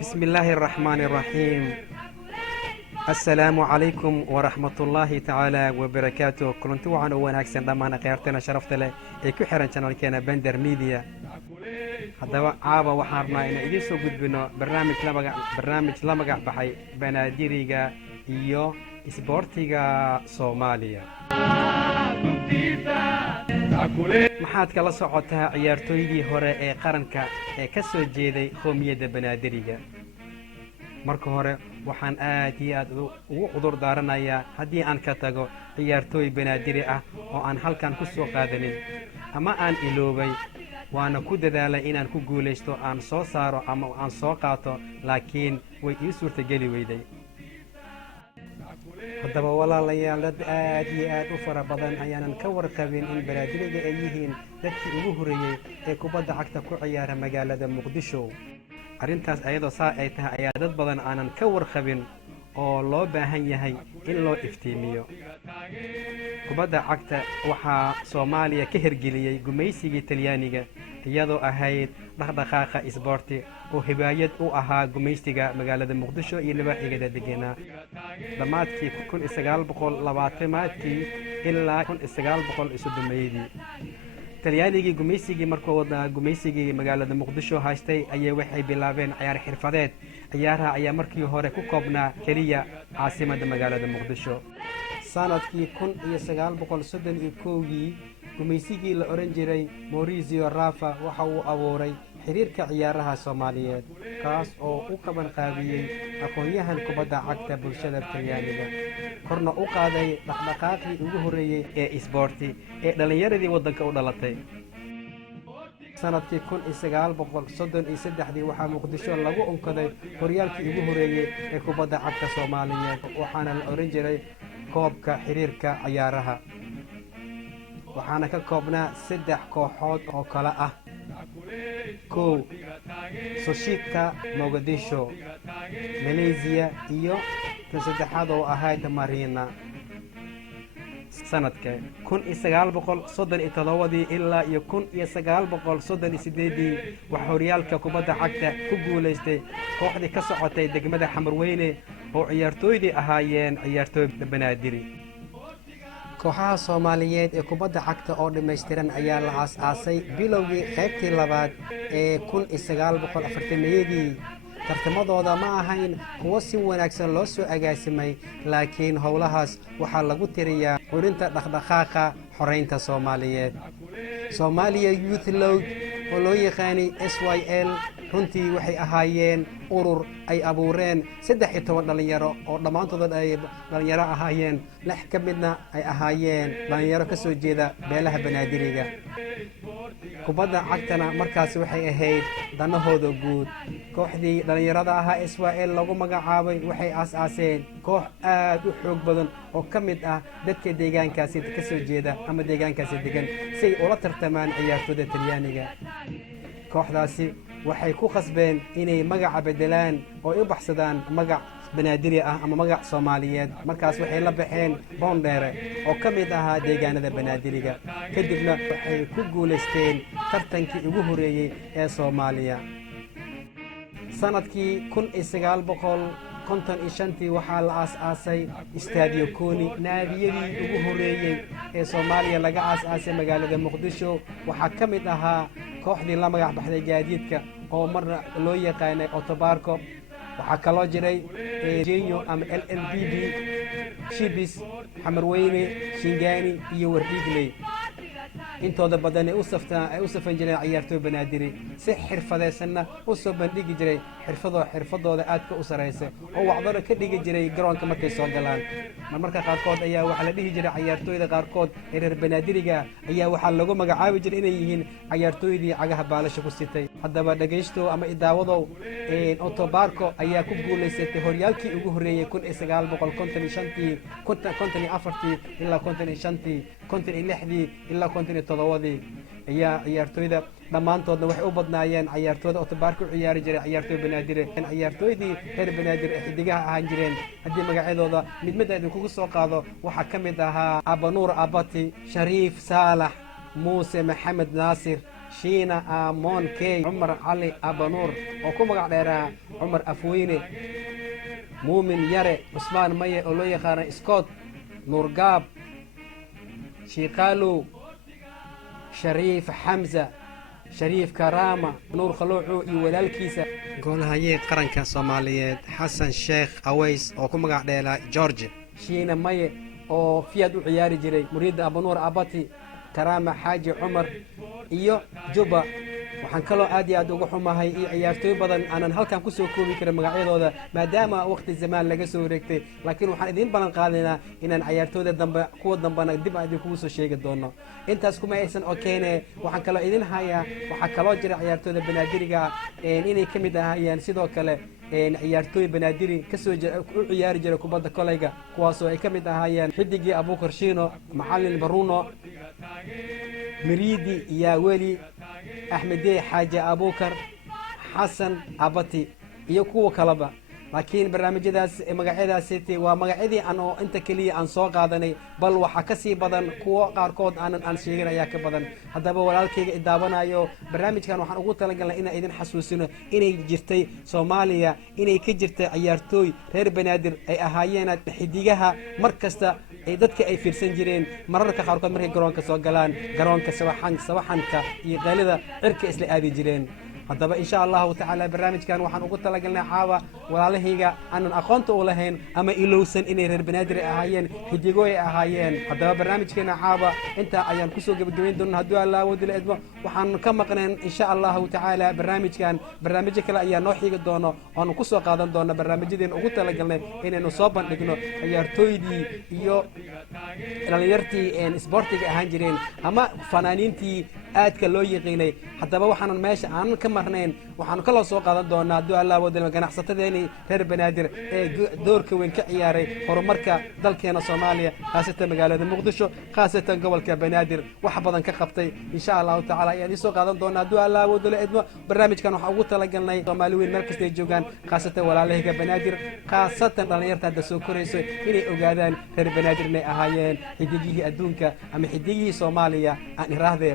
بسم الله الرحمن الرحيم. السلام عليكم ورحمة الله تعالى وبركاته. كنت وعن وناكسن دمان قيرتنا شرفت له كحرن channel كنا بندر ميديا. هذا عابا وحارنا إن إديسو قد بنا برنامج لمقع بحي بناديريغا إيو إسبورتيغا صوماليا. maxaad kala socotaa ciyaartooydii hore ee qaranka ee ka soo jeeday qoomiyadda banaadiriga? marka hore waxaan aad iyo aad ugu cudur daaranayaa haddii aan ka tago ciyaartooy banaadiri ah oo aan halkan ku soo qaadanin ama aan iloobay. waana ku dadaalay inaan ku guulaysto aan soo saaro ama aan soo qaato, laakiin way ii suurtageli weyday. haddaba walaalayaal, dad aad iyo aad u fara badan ayaanan ka warqabin in banaadiriga ay yihiin dadkii ugu horreeyey ee kubadda cagta ku ciyaara magaalada muqdisho. arrintaas ayadoo saa ay tahay ayaa dad badan aanan ka warqabin oo loo baahan yahay in loo iftiimiyo. kubadda cagta waxaa Soomaaliya ka hirgeliyey gumaysigii Talyaaniga, iyadoo ahayd dhaqdhaqaaqa isboorti oo hibaayad u ahaa gumaysiga magaalada muqdisho iyo libaaxigeeda deganaa dhammaadkii 1920-maadkii ilaa 1930-meeyadii. talyaanigii gumaysigii markuu gumaysigii magaalada muqdisho haystay ayay waxay bilaabeen ciyaar xirfadeed. ciyaaraha ayaa markii hore ku koobnaa keliya caasimadda magaalada muqdisho. sanadkii 1931 gumaysigii la oran jiray Maurizio Rafa waxa uu abuuray xiriirka ciyaaraha Soomaaliyeed, kaas oo u qaban qaabiyey aqoonyahan kubadda cagta bulshada Talyaaniga, korna u qaaday dhaqdhaqaaqii ugu horreeyey ee isboorti ee dhalinyaradii waddanka u dhalatay. sanadkii 1933 waxaa muqdisho lagu unkaday horyaalkii ugu horreeyey ee kubadda cagta Soomaaliyeed, waxaana la oran jiray koobka xiriirka ciyaaraha. waxaana ka koobnaa 3 kooxood oo kala ah: 1 Soshika Mogadisho, Malaysia, iyo tan saddexaad oo ahayd Marina. sanadka 1937 ilaa 1938 waxaa horyaalka kubadda cagta ku guulaystay kooxdii ka socotay degmada Xamarweyne oo ciyaartooydii ahaayeen ciyaartooy banaadiri. kooxaha Soomaaliyeed ee kubadda cagta oo dhammaystiran ayaa la aasaasay bilowgii qaybtii labaad ee 1940-meeyadii. tartamadooda ma ahayn kuwo si wanaagsan loo soo agaasimay, laakiin howlahaas waxaa lagu tiriyaa qurinta dhaqdhaqaaqa xoreynta Soomaaliyeed. Soomaaliya Youth League oo loo yaqaanay SYL runtii waxay ahaayeen urur ay abuureen 13 dhalinyaro oo dhammaantood ay dhalinyaro ahaayeen, 6 ka midna ay ahaayeen dhalinyaro ka soo jeeda beelaha banaadiriga. kubadda cagtana markaas waxay ahayd danahooda guud. kooxdii dhalinyarada ahaa SYL lagu magacaabay waxay aasaaseen koox aad u xoog badan oo ka mid ah dadka deegaankaasi ka soo jeeda ama deegaankaasi degan, si ay ula tartamaan ciyaartooyda Talyaaniga. kooxdaasi waxay ku qasbeen inay magaca bedelaan oo u baxsadaan magac banaadiri ah ama magac Soomaaliyeed. markaas waxay la baxeen Boondheere oo ka mid ahaa deegaanada banaadiriga. kadibna waxay ku guulaysteen tartankii ugu horreeyey ee Soomaaliya. sanadkii 1955 waxaa la aasaasay Stadio Koni, naadiyadii ugu horreeyey ee Soomaaliya laga aasaasay magaalada muqdisho. waxaa ka mid ahaa kooxdii la magac baxday gaadiidka oo marna loo yaqaanay Otobarko. waxaa kaloo jiray Genyo ama LLBD, Shibis, Xamarweyne, Shingani iyo Wardigley. intooda badan ay u safan jireen ciyaartooy banaadiri, si xirfadeysanna u soo bandhigi jiray xirfadooda aadka u sareysa oo wacdaro ka dhigi jiray garoonka markay soo galaan. marmarka qaarkood ayaa waxaa la dhihi jiray ciyaartooyda qaarkood ee reer banaadiriga ayaa waxaa lagu magacaabi jiray inay yihiin ciyaartooydii cagaha baalasha ku sitay. haddaba dhagaysto ama idaawadow, Otobarko ayaa ku guulaysatay horyaalkii ugu horreeyey 1955 ilaa 55 konton iyo lixdii ilaa konton iyo toddobadii ayaa ciyaartooyda dhammaantoodna waxay u badnaayeen ciyaartooyda otobaarka u ciyaari jiray ciyaartooy banaadir ciyaartooydii reer banaadir ee xidigaha ahaan jireen haddii magacyadooda mid mid idinkugu soo qaado waxaa ka mid ahaa abanuur abati shariif saalax muuse maxamed naasir shiina aamoon key cumar cali abanuur oo ku magac dheeraha cumar afweyne muumin yare cusmaan maye oo loo yaqaana scott nuurgaab shiikaalow shariif xamza shariif karaama nuur khalooco iyo walaalkiisa goolahayee qaranka soomaaliyeed xasan sheekh aways oo ku magac dheela george shiina maye oo fiyaad u ciyaari jiray muriidda abanuur abati karaama xaaji cumar iyo juba waxaan kaloo aad iyo aad uga xumahay iyo ciyaartooy badan aanan halkan ku soo koobi karin magacyadooda maadaama waqti zamaan laga soo wareegtay laakiin waxaan idiin ballan qaadaynaa inaan ciyaartooyda dambe kuwa dambena dib aan idinkugu soo sheegi doono intaas kuma aysan okeene waxaan kaloo idin hayaa waxaa kaloo jira ciyaartooyda banaadiriga inay ka mid ahaayeen sidoo kale ciyaartooy banaadiri kasoo u ciyaari jiray kubadda kolayga kuwaasoo ay ka mid ahaayeen xidigii abuukar shiino macalin baruno miriidi yaa weli axmedey xaaji abuukar xasan abati iyo kuwa kaleba laakiin barnaamijyadaas magacyadaasi waa magacyadii aan oo inta keliya aan soo qaadanay bal waxaa ka sii badan kuwo qaarkood aan sheegin ayaa ka badan haddaba walaalkayga idaabanayo barnaamijkan waxaan ugu talagalnay inaan idin xasuusino inay jirtay soomaaliya inay ka jirtay ciyaartooy reer banaadir ay ahaayeen xidigaha mar kasta dadka ay fiirsan jireen mararka qaarkood markay garoonka soo galaan garoonka sawaxanka iyo qeylida cirka isla aadi jireen haddaba insha allahu tacaala barnaamijkan waxaan ugu talagalnay caawa walaalahayga aanan aqoonta u lahayn ama ilowsan inay reer banaadir ahaayeen xidigo ay ahaayeen haddaba barnaamijkeena caawa intaa ayaan kusoo gebagabayn doona hadduu alla awoodi la idmo waxaan ka maqneen insha allahu tacaala barnaamijkan barnaamijyo kale ayaa noo xiigi doono oanu kusoo qaadan doona barnaamijyadeen ugu talagalnay inaynu soo bandhigno ciyaartooydii iyo dhalinyartii isboortiga ahaan jireen ama fanaaniintii aadka loo yiqiinay haddaba waxaanan meesha aanan ka marnayn waxaanu kaloo soo qaadan doonaa hadduu alla awoodilma ganacsatadeeni reer banaadir ee doorka weyn ka ciyaaray horumarka dalkeena soomaaliya khaasatan magaalada muqdisho khaasatan gobolka banaadir wax badan ka qabtay insha allahu tacaala ayaan isoo qaadan doonaa hadduu alla awoodila idmo barnaamijkan waxaan ugu talagalnay soomaali weyn meel kastay joogaan khaasatan walaalahayga banaadir khaasatan dhallinyarta hadda soo korayso inay ogaadaan reer banaadir inay ahaayeen xidigihii adduunka ama xidigihii soomaaliya aan iraahdee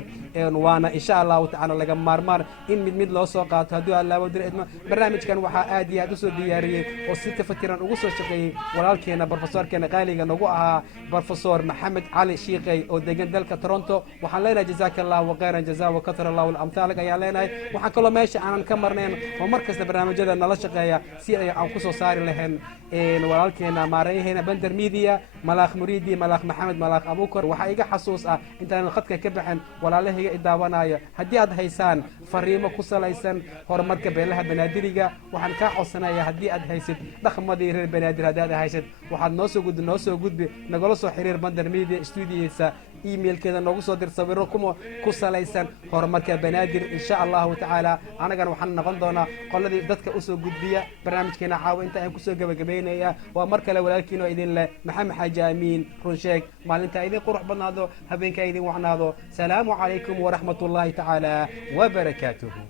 waana insha allahu tacaala laga maarmaan in mid loo soo qaato hadduu alla awoodila idmo barnaamijkan waxaa aad iyo aad usoo diyaariyey oo si tafatiran ugu soo shaqeeyey walaalkeena brofesorkeena qaaliga nagu ahaa brofesor maxamed cali shiiqey oo degan dalka toronto waxaan leenahay jazaaka allahu khayran jazaa wakatar allahu lamtaalig ayaan leenahay waxaan kaloo meesha aanan ka marnayn oo mar kasta barnaamijyada nala shaqeeya si aan kusoo saari lahayn walaalkeena maareeyaheena bender media malaakh muriidi malaakh maxamed malaakh abuukar waxaa iga xasuus ah intaanan khadka ka baxin walaalahayga idaawanaayo haddii aad haysaan fariimo ku salaysan horumarka beelaha banaadiriga waxaan kaa codsanaya haddii aad haysid dhaqmadii reer banaadir haddii aad haysid waxaad noo soo gudbi nagala soo xiriir bender media stuudiyiisa emailkeeda noogu soo dir sawiro ku salaysan horumarka banaadir insha allahu tacaala anagana waxaan noqon doonaa qoladii dadka usoo gudbiya barnaamijkeena caawa inta aan kusoo gebagabaynaya waa mar kale walaalkiinoo idin leh maxamed xaaji amiin runsheeg maalintaa idin qurux badnaado habeenkaa idin wacnaado salaamu calaykum waraxmat ullaahi tacaala wabarakaatuhu